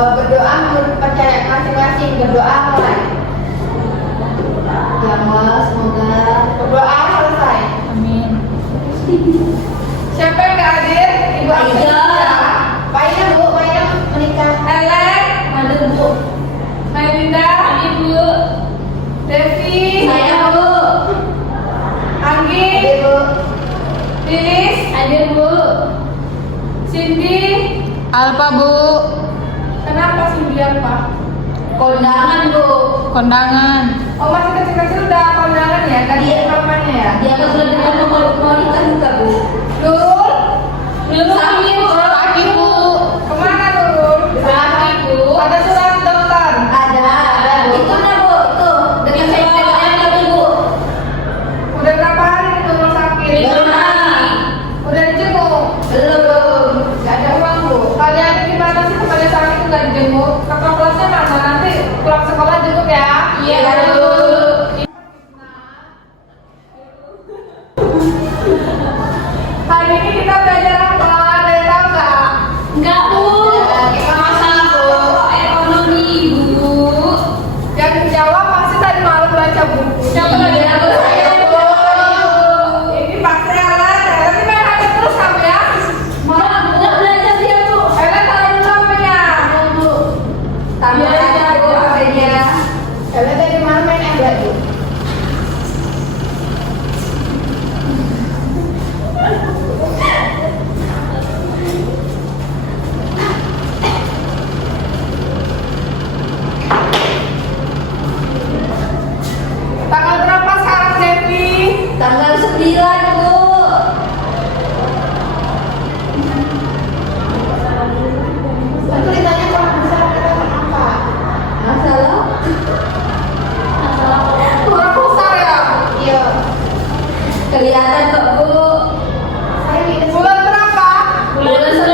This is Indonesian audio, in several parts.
Berdoa menurut percaya masing-masing. Berdoa mulai. Ya Allah, semoga berdoa selesai. Amin. Siapa yang nggak hadir? Ibu Aida. Pak Ida, Bu. Pak Ida menikah. Elek. Ada Bu. Melinda. Hadir Bu. Devi. Saya Bu. Anggi. Hadir, Bu. Lilis. Hadir Bu. Cindy. Alpa Bu. Kenapa Cindy apa? Kondangan, Bu. Kondangan. Oh, masih kecil-kecil udah kondangan ya? Tadi programnya ya? Dia kan sudah dengan mau nikah juga, Bu. Nurul. Nurul Sakit, Bu. Sakit Bu. Kemana Nurul? Sakit Bu. Ada surat dokter. Ada. Itu nah, Bu. Itu. Dengan saya lagi, Bu. Udah berapa hari Nurul sakit? Belum hari. Udah dijenguk? Belum. Gak ada uang, Bu. Kalian gimana sih kembali sakit itu gak dijenguk? Kakak kelasnya mana? Nanti pulang sekolah jenguk ya? Iya, Bu. Hari ini kita belajar apa? Ada yang tahu nggak? Enggak Bu. Masalah ekonomi Bu. Yang jawab pasti tadi malam baca buku. Siapa lagi? Iya, Aku, saya, Bu. Ini pasti Ellen. Ellen ini main HP terus kamu ya? Enggak belajar dia Bu. Ellen taruh dulu HP-nya. Tambah Iya, aja, Bu, iya. HP-nya. Ellen dari mana main Ellen tuh? Tanggal berapa sekarang Devi? Tanggal 9, Bu. Itu ditanya kalau masalah kita apa? Masalah? Kurang besar ya? Iya. Kelihatan kok, Bu. Bulan berapa? Bulan 10.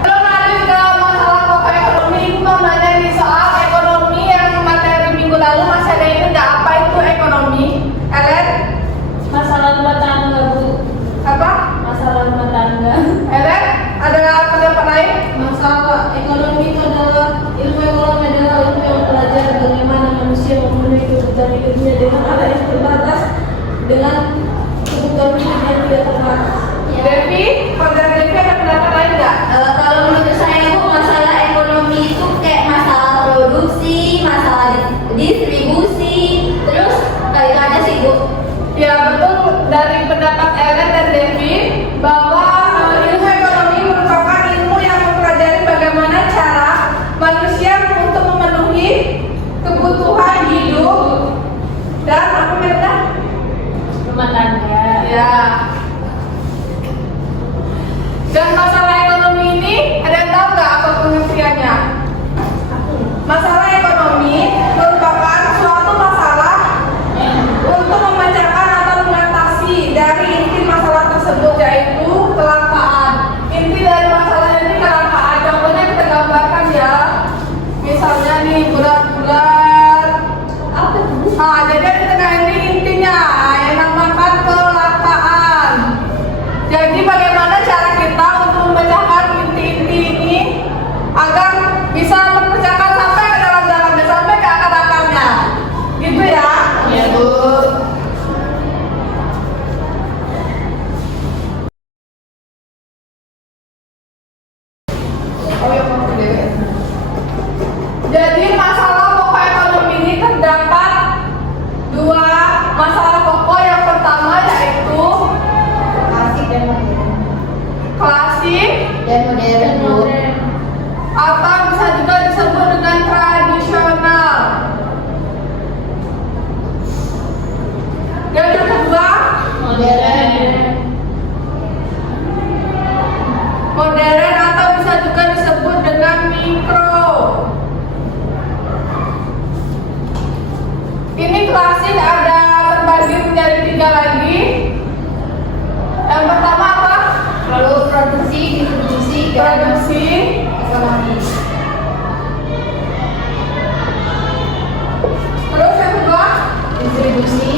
Belum ada juga masalah pokok ekonomi. Ibu mau nanya nih soal ekonomi yang materi minggu lalu masih ada ini nggak? Apa itu ekonomi? Ellen? Masalah rumah tangga Bu. Apa? Masalah rumah tangga. Ellen? Ada pendapat lain? Masalah ekonomi itu adalah ilmu ekonomi adalah ilmu yang belajar bagaimana manusia memenuhi kebutuhan hidupnya dengan ada yang terbatas dengan kebutuhan hidup yang tidak terbatas. Devi? Kalau dari Devi ada pendapat lain nggak? Kalau menurut saya, Bu, masalah ekonomi itu kayak masalah produksi, masalah distribusi, terus kayak aja sih, Bu. Ya betul, dari pendapat Ellen dan Devi bahwa ilmu ekonomi merupakan ilmu yang mempelajari bagaimana cara manusia untuk memenuhi kebutuhan hidup dan apa mereka? Rumah tangga. Ya. Dan masalah ekonomi ini ada yang tahu nggak apa pengertiannya? Masalah ekonomi merupakan suatu masalah untuk memecahkan atau mengatasi dari inti masalah tersebut, yaitu kelangkaan. Inti dari masalahnya ini kelangkaan. Contohnya kita gambarkan ya. Misalnya nih bulat-bulat. Apa itu? Nah, jadi di tengah ini intinya yang namakan kelangkaan. Jadi bagaimana cara kita untuk memecahkan inti-inti ini agar bisa terpecahkan sampai ke dalam-dalamnya, sampai ke akar-akarnya. Gitu ya? Ya Bu. Oh ya, mau deh. Jadi masalah pokok ekonomi ini terdapat dua masalah pokok. Yang pertama yaitu Klasik dan modern. klasik Dan modern, Bu. atau bisa juga disebut dengan tradisional. Dan yang kedua modern atau bisa juga disebut dengan mikro. Ini klasik ada terbagi menjadi tiga lagi. Yang pertama apa? Produksi, distribusi, dan Produksi. ekonomi. Terus yang kedua? Distribusi,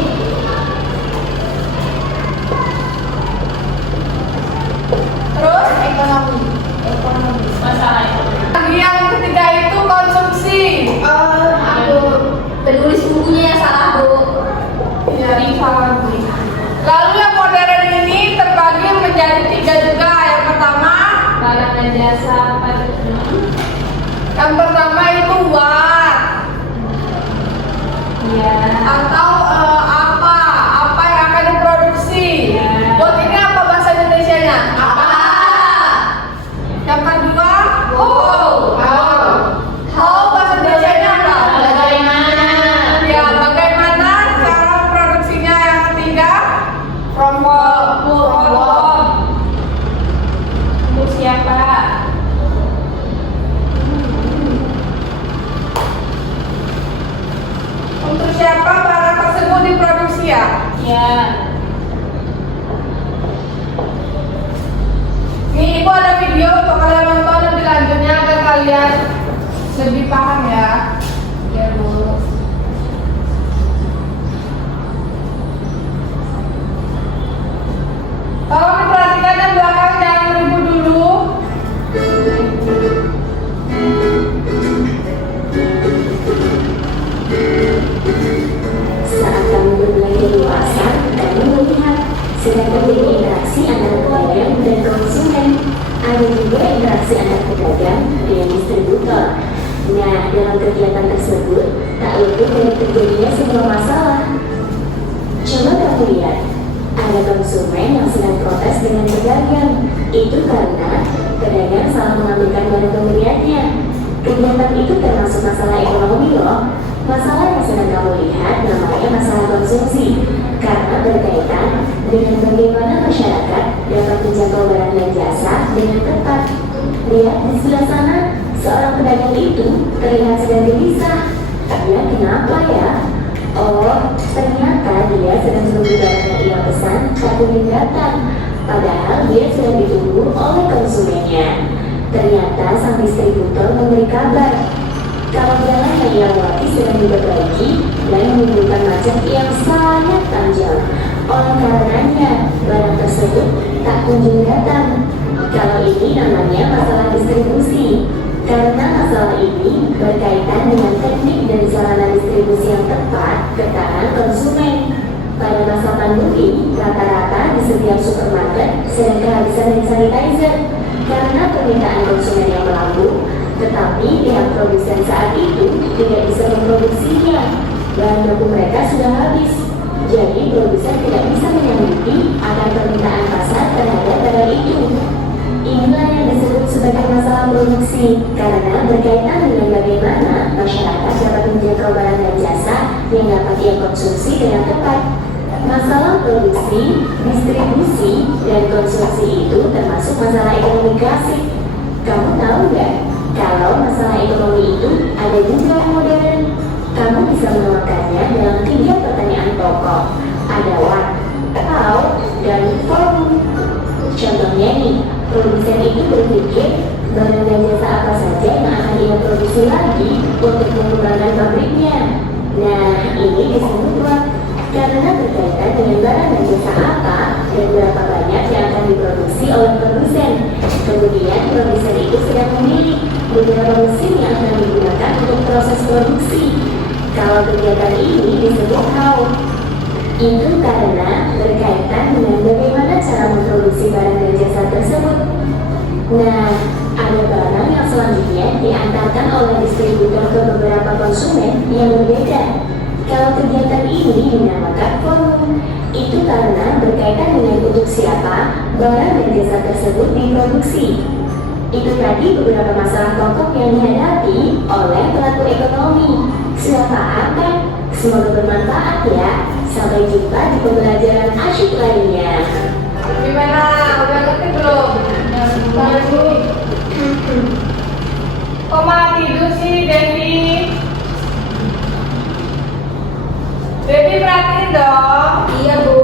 Yang ketiga itu konsumsi. Penulis bukunya yang salah, Bu. Ya, salah. Lalu yang modern ini terbagi menjadi 3 juga. Yang pertama, Barang dan jasa pada yang pertama itu what ya. atau apa yang akan diproduksi. Ya. What ini apa bahasa Indonesianya? Apa? Yang kedua, how bahasa Indonesianya apa? Bagaimana? Ya, bagaimana cara produksinya. Yang ketiga, from Untuk siapa? untuk siapa barang tersebut diproduksi ya? Ya. Ini ibu ada video untuk kalian nonton lebih lanjutnya agar kalian lebih paham ya. Ya, Bu. Tolong diperhatikan yang belakang, jangan ribut dulu. Saat kamu berbelanja di pasar, kamu melihat sedang terjadi interaksi antara pedagang dan konsumen. Ada juga interaksi antara pedagang dengan distributor. Nah, dalam kegiatan tersebut, tak luput dari terjadinya sebuah masalah. Coba kamu lihat, ada konsumen yang sedang protes dengan pedagang. Itu karena pedagang salah mengambilkan barang pembeliannya. Kegiatan itu termasuk masalah ekonomi loh. Masalah yang sedang kamu lihat namanya masalah konsumsi, karena berkaitan dengan bagaimana masyarakat dapat menjangkau barang dan jasa dengan tepat. Lihat di sebelah sana, seorang pedagang itu terlihat sedang gelisah. Ya, kenapa ya? Oh, ternyata dia sedang menunggu barang yang ia pesan tak kunjung datang. Padahal dia sudah ditunggu oleh konsumennya. Ternyata sang distributor memberi kabar kalau jalan yang ia lewati sedang diperbaiki dan menimbulkan macet yang sangat panjang. Oleh karenanya, barang tersebut tak kunjung datang. Kalau ini namanya masalah distribusi. Karena masalah ini berkaitan dengan teknik dan sarana distribusi yang tepat ke tangan konsumen. Pada masa pandemi, rata-rata di setiap supermarket sedang kehabisan hand sanitizer karena permintaan konsumen yang melambung. Tetapi pihak produsen saat itu tidak bisa memproduksinya. Bahan baku mereka sudah habis. Jadi produsen tidak bisa menyanggupi akan permintaan pasar terhadap barang itu. Inilah yang disebut sebagai masalah produksi, karena berkaitan dengan bagaimana masyarakat dapat menjangkau barang dan jasa yang dapat ia konsumsi dengan tepat. Masalah produksi, distribusi, dan konsumsi itu termasuk masalah ekonomi klasik. Kamu tahu nggak? Kalau masalah ekonomi itu ada juga yang modern. Kamu bisa menemukannya dalam 3 pertanyaan pokok. Ada what, how, dan for. Contohnya nih, produsen itu berpikir barang dan jasa apa saja yang akan ia produksi lagi untuk mengembangkan pabriknya. Nah, ini disebut what, karena berkaitan dengan barang dan jasa apa dan berapa banyak yang akan diproduksi oleh produsen. Kemudian produsen itu sedang memilih beberapa mesin yang akan digunakan untuk proses produksi. Kalau kegiatan ini disebut how. Itu karena berkaitan dengan bagaimana cara memproduksi barang dan jasa tersebut. Nah, ada barang yang selanjutnya diantarkan oleh distributor ke beberapa konsumen yang berbeda. Kalau kegiatan ini dinamakan volume, itu karena berkaitan dengan untuk siapa barang dan jasa tersebut diproduksi. Itu tadi beberapa masalah pokok yang dihadapi oleh pelaku ekonomi. Sudah paham kan? Semoga bermanfaat ya. Sampai jumpa di pembelajaran asyik lainnya. Gimana? Udah ngerti belum? Baru. Kok malah tidur sih, Devi? Devi perhatiin dong. Iya, Bu.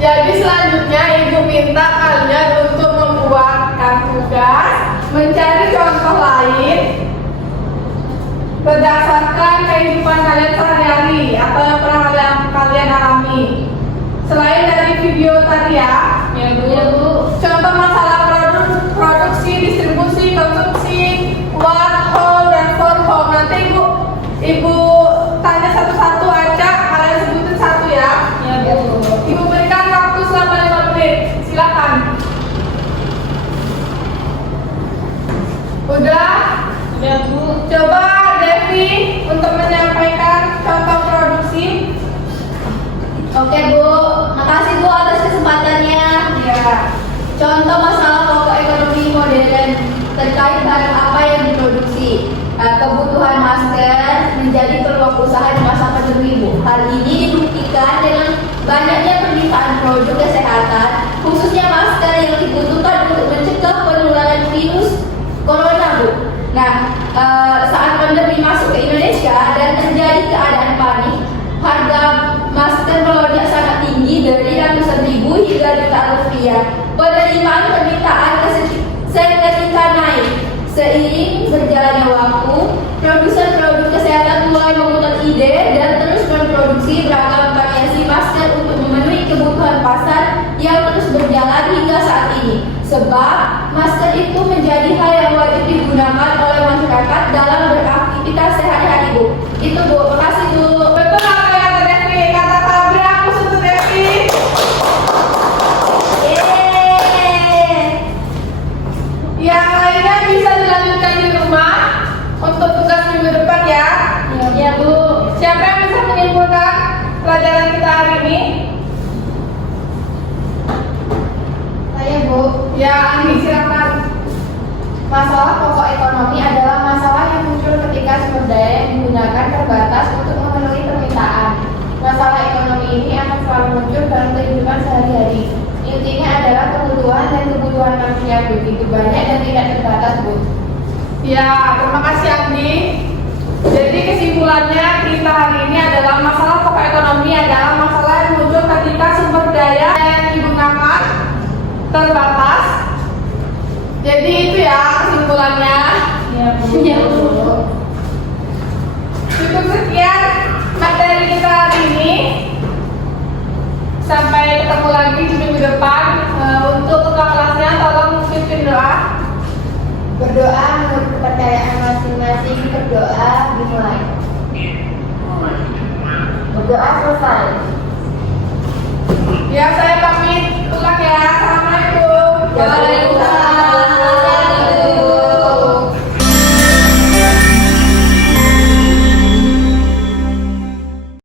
Jadi selanjutnya ibu minta kalian untuk membuatkan tugas mencari contoh lain berdasarkan kehidupan kalian sehari-hari atau yang pernah kalian alami. Selain dari video tadi ya, Ya, Bu. contoh masalah Oke Bu, makasih Bu atas kesempatannya. Ya. Contoh masalah pokok ekonomi modern terkait barang apa yang diproduksi. Kebutuhan masker menjadi peluang usaha di masa pandemi Bu. Hal ini dibuktikan dengan banyaknya permintaan produk kesehatan, khususnya masker yang dibutuhkan untuk mencegah penularan virus corona Bu. Nah, saat pandemi masuk ke Indonesia dan terjadi keadaan panik, harga masker melonjak sangat tinggi dari ratusan ribu hingga jutaan rupiah. Penerimaan permintaan seketika naik. Seiring berjalannya waktu, produsen produk kesehatan mulai memutar ide dan terus memproduksi beragam variasi masker untuk memenuhi kebutuhan pasar yang terus berjalan hingga saat ini. Sebab masker itu menjadi hal yang wajib digunakan oleh masyarakat dalam beraktivitas sehari-hari Bu. Itu Bu, makasih Bu. Betul apa yang kata Devi? Kata Fabri, aku suka Devi. Yeay. Yang lainnya bisa dilanjutkan di rumah untuk tugas minggu depan ya. Ya Bu. Siapa yang bisa menyimpulkan pelajaran kita hari ini? Saya Bu. Ya, Andi silakan. Masalah pokok ekonomi adalah masalah yang muncul ketika sumber daya yang digunakan terbatas untuk memenuhi permintaan. Masalah ekonomi ini akan selalu muncul dalam kehidupan sehari-hari. Intinya adalah kebutuhan dan kebutuhan manusia begitu banyak dan tidak terbatas, Bu. Ya, terima kasih Andi. Jadi kesimpulannya kita hari ini adalah masalah pokok ekonomi adalah masalah yang muncul ketika sumber daya yang digunakan terbatas. Jadi itu ya kesimpulannya. Ya Bu. Cukup sekian materi kita hari ini. Sampai ketemu lagi di minggu depan. Untuk ketua kelasnya tolong pimpin doa. Berdoa menurut kepercayaan masing-masing, berdoa dimulai. Berdoa selesai. Ya, saya